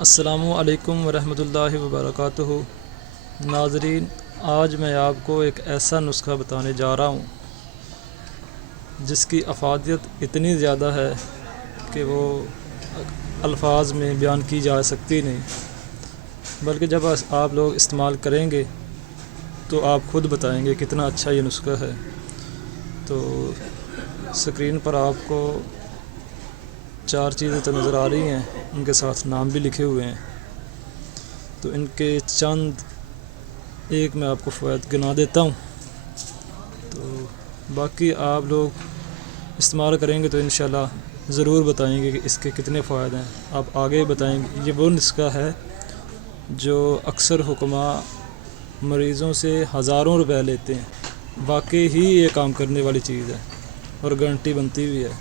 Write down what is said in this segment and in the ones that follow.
السلام علیکم ورحمۃ اللہ وبرکاتہ۔ ناظرین، آج میں آپ کو ایک ایسا نسخہ بتانے جا رہا ہوں جس کی افادیت اتنی زیادہ ہے کہ وہ الفاظ میں بیان کی جا سکتی نہیں، بلکہ جب آپ لوگ استعمال کریں گے تو آپ خود بتائیں گے کتنا اچھا یہ نسخہ ہے۔ تو اسکرین پر آپ کو 4 چیزیں تو نظر آ رہی ہیں، ان کے ساتھ نام بھی لکھے ہوئے ہیں۔ تو ان کے چند ایک میں آپ کو فوائد گنا دیتا ہوں، تو باقی آپ لوگ استعمال کریں گے تو انشاءاللہ ضرور بتائیں گے کہ اس کے کتنے فوائد ہیں، آپ آگے بتائیں گے۔ یہ وہ نسخہ ہے جو اکثر حکماء مریضوں سے ہزاروں روپے لیتے ہیں، واقعی ہی یہ کام کرنے والی چیز ہے اور گارنٹی بنتی ہوئی ہے۔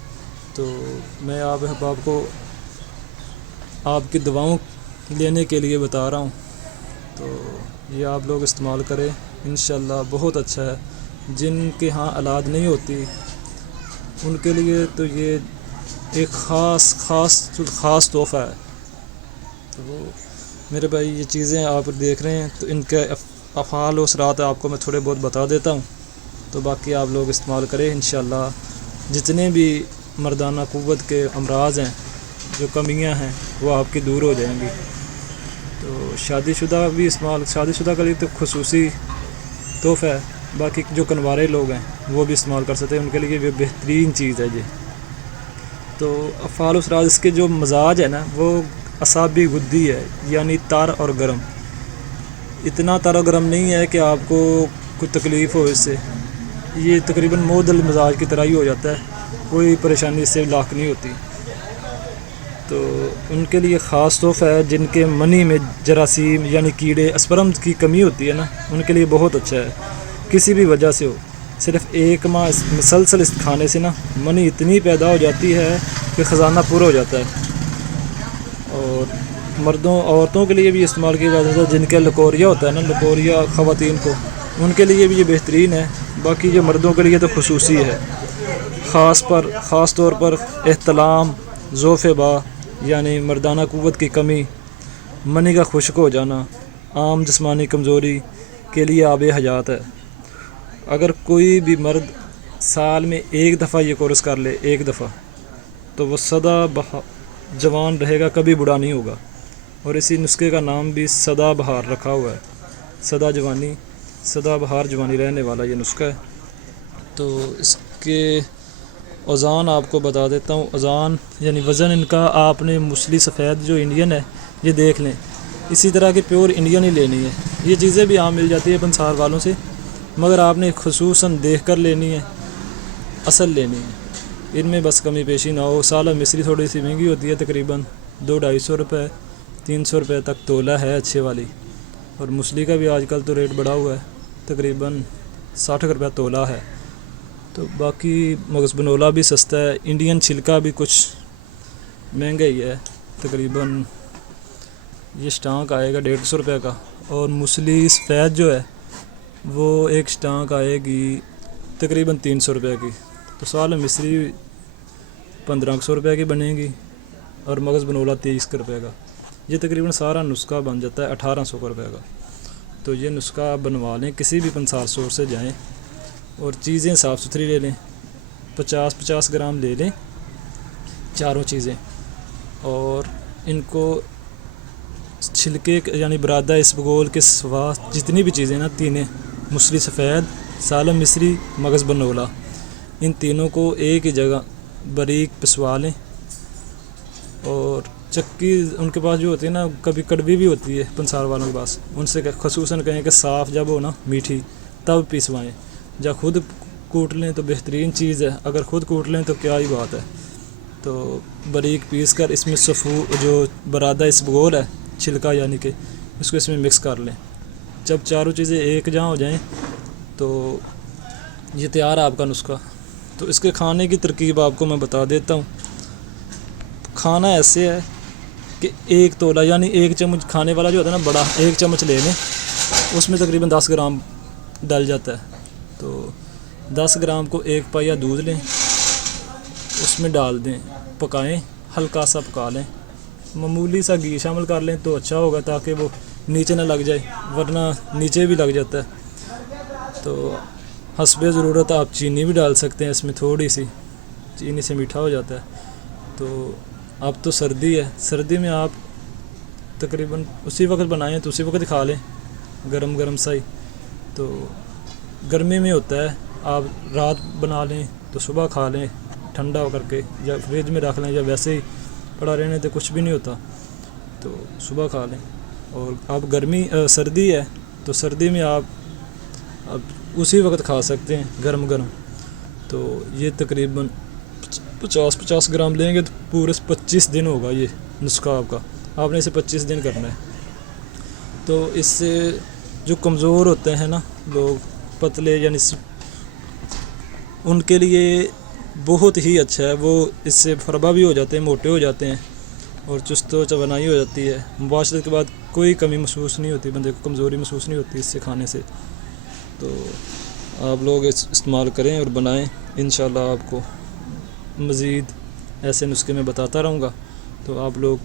تو میں آپ احباب کو آپ کی دعاؤں لینے کے لیے بتا رہا ہوں، تو یہ آپ لوگ استعمال کریں، انشاءاللہ بہت اچھا ہے۔ جن کے ہاں اولاد نہیں ہوتی ان کے لیے تو یہ ایک خاص تحفہ ہے۔ تو میرے بھائی، یہ چیزیں آپ دیکھ رہے ہیں تو ان کے افعال و اثرات آپ کو میں تھوڑے بہت بتا دیتا ہوں، تو باقی آپ لوگ استعمال کریں انشاءاللہ۔ جتنے بھی مردانہ قوت کے امراض ہیں، جو کمیاں ہیں، وہ آپ کی دور ہو جائیں گی۔ تو شادی شدہ کے لیے تو خصوصی تحفہ ہے، باقی جو کنوارے لوگ ہیں وہ بھی استعمال کر سکتے ہیں، ان کے لیے بھی بہترین چیز ہے جی۔ تو افعال و اثرات اس کے جو مزاج ہے نا، وہ اعصابی گدی ہے، یعنی تر اور گرم۔ اتنا تر اور گرم نہیں ہے کہ آپ کو کوئی تکلیف ہو اس سے، یہ تقریباً معتدل مزاج کی طرح ہی ہو جاتا ہے، کوئی پریشانی اس سے لاحق نہیں ہوتی۔ تو ان کے لیے خاص تحفہ ہے جن کے منی میں جراثیم یعنی کیڑے اسپرم کی کمی ہوتی ہے نا، ان کے لیے بہت اچھا ہے۔ کسی بھی وجہ سے ہو، صرف 1 ماہ مسلسل اس کھانے سے نا منی اتنی پیدا ہو جاتی ہے کہ خزانہ پورا ہو جاتا ہے۔ اور عورتوں کے لیے بھی استعمال کیا جاتا ہے، جن کے لکوریا ہوتا ہے نا، لکوریا خواتین کو، ان کے لیے بھی یہ بہترین ہے۔ باقی جو مردوں کے لیے تو خصوصی ہے، خاص طور پر احتلام، ضعف با یعنی مردانہ قوت کی کمی، منی کا خشک ہو جانا، عام جسمانی کمزوری کے لیے آب حیات ہے۔ اگر کوئی بھی مرد سال میں 1 دفعہ یہ کورس کر لے، 1 دفعہ، تو وہ سدا جوان رہے گا، کبھی بوڑھا نہیں ہوگا۔ اور اسی نسخے کا نام بھی سدا بہار رکھا ہوا ہے، سدا بہار جوانی رہنے والا یہ نسخہ ہے۔ تو اس کے اوزان آپ کو بتا دیتا ہوں۔ اوزان یعنی وزن ان کا، آپ نے موسلی سفید جو انڈین ہے یہ دیکھ لیں، اسی طرح کی پیور انڈین ہی لینی ہے۔ یہ چیزیں بھی عام مل جاتی ہے پنسار والوں سے، مگر آپ نے خصوصاً دیکھ کر لینی ہے، اصل لینی ہے، ان میں بس کمی پیشی نہ ہو۔ سالہ مصری تھوڑی سی مہنگی ہوتی ہے، تقریباً 200-250 روپے، 300 روپے تک تولہ ہے اچھے والی، اور موسلی کا بھی آج کل تو ریٹ بڑھا ہوا ہے، تقریباً 60 روپے تولہ ہے۔ تو باقی مغز بنولا بھی سستا ہے، انڈین چھلکا بھی کچھ مہنگا ہی ہے، تقریباً یہ سٹانک آئے گا 150 روپے کا، اور موسلی سفید جو ہے وہ ایک سٹانک آئے گی تقریباً 300 روپے کی۔ تو سال مصری 1500 روپے کی بنے گی، اور مغز بنولا 30 روپے کا۔ یہ تقریباً سارا نسخہ بن جاتا ہے 1800 روپے کا۔ تو یہ نسخہ آپ بنوا لیں، کسی بھی پنسار اسٹور سے جائیں، اور چیزیں صاف ستھری لے لیں، 50-50 گرام لے لیں چاروں چیزیں، اور ان کو چھلکے یعنی برادہ اسبگول کے سوا جتنی بھی چیزیں نا، تینیں موسلی سفید، سالم مصری، مغز بنولا، ان تینوں کو ایک ہی جگہ باریک پسوا لیں، اور چکی ان کے پاس جو ہوتی ہے نا، کبھی کڑوی بھی ہوتی ہے پنسار والوں کے پاس، ان سے خصوصاً کہیں کہ صاف جب ہو نا، میٹھی، تب پیسوائیں۔ جب خود کوٹ لیں تو بہترین چیز ہے، اگر خود کوٹ لیں تو کیا ہی بات ہے۔ تو باریک پیس کر اس میں جو برادہ اسبگول ہے، چھلکا یعنی کہ، اس کو اس میں مکس کر لیں۔ جب چاروں چیزیں ایک جہاں ہو جائیں تو یہ تیار ہے آپ کا نسخہ۔ تو اس کے کھانے کی ترکیب آپ کو میں بتا دیتا ہوں۔ کھانا ایسے ہے کہ 1 تولہ یعنی 1 چمچ کھانے والا جو ہوتا ہے نا بڑا، 1 چمچ لے لیں، اس میں تقریباً 10 گرام ڈل جاتا ہے۔ تو 10 گرام کو 1 پایا دودھ لیں، اس میں ڈال دیں، پکائیں، ہلکا سا پکا لیں، معمولی سا گھی شامل کر لیں تو اچھا ہوگا، تاکہ وہ نیچے نہ لگ جائے، ورنہ نیچے بھی لگ جاتا ہے۔ تو حسب ضرورت آپ چینی بھی ڈال سکتے ہیں اس میں، تھوڑی سی چینی سے میٹھا ہو جاتا ہے۔ تو اب تو سردی ہے، سردی میں آپ تقریباً اسی وقت بنائیں تو اسی وقت کھا لیں، گرم گرم سا ہی۔ تو گرمی میں ہوتا ہے، آپ رات بنا لیں تو صبح کھا لیں ٹھنڈا ہو کر کے، یا فریج میں رکھ لیں، یا ویسے ہی پڑا رہنے تو کچھ بھی نہیں ہوتا، تو صبح کھا لیں۔ اور آپ سردی ہے تو سردی میں آپ اب اسی وقت کھا سکتے ہیں گرم گرم۔ تو یہ تقریباً 50 گرام لیں گے تو پورے 25 دن ہوگا یہ نسخہ آپ کا، آپ نے اسے 25 دن کرنا ہے۔ تو اس سے جو کمزور ہوتے ہیں نا لوگ، پتلے یعنی ان کے لیے بہت ہی اچھا ہے، وہ اس سے فربا بھی ہو جاتے ہیں، موٹے ہو جاتے ہیں، اور چست و چونائی ہو جاتی ہے۔ مباشرت کے بعد کوئی کمی محسوس نہیں ہوتی، بندے کو کمزوری محسوس نہیں ہوتی اس سے کھانے سے۔ تو آپ لوگ استعمال کریں اور بنائیں، انشاءاللہ آپ کو مزید ایسے نسخے میں بتاتا رہوں گا۔ تو آپ لوگ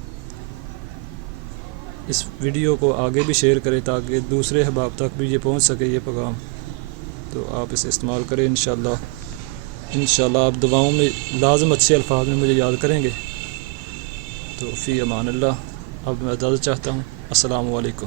اس ویڈیو کو آگے بھی شیئر کریں تاکہ دوسرے احباب تک بھی یہ پہنچ سکے یہ پیغام۔ تو آپ اسے استعمال کریں انشاءاللہ آپ دعاؤں میں لازم اچھے الفاظ میں مجھے یاد کریں گے۔ تو فی امان اللہ، اب میں اجازت چاہتا ہوں۔ السلام علیکم۔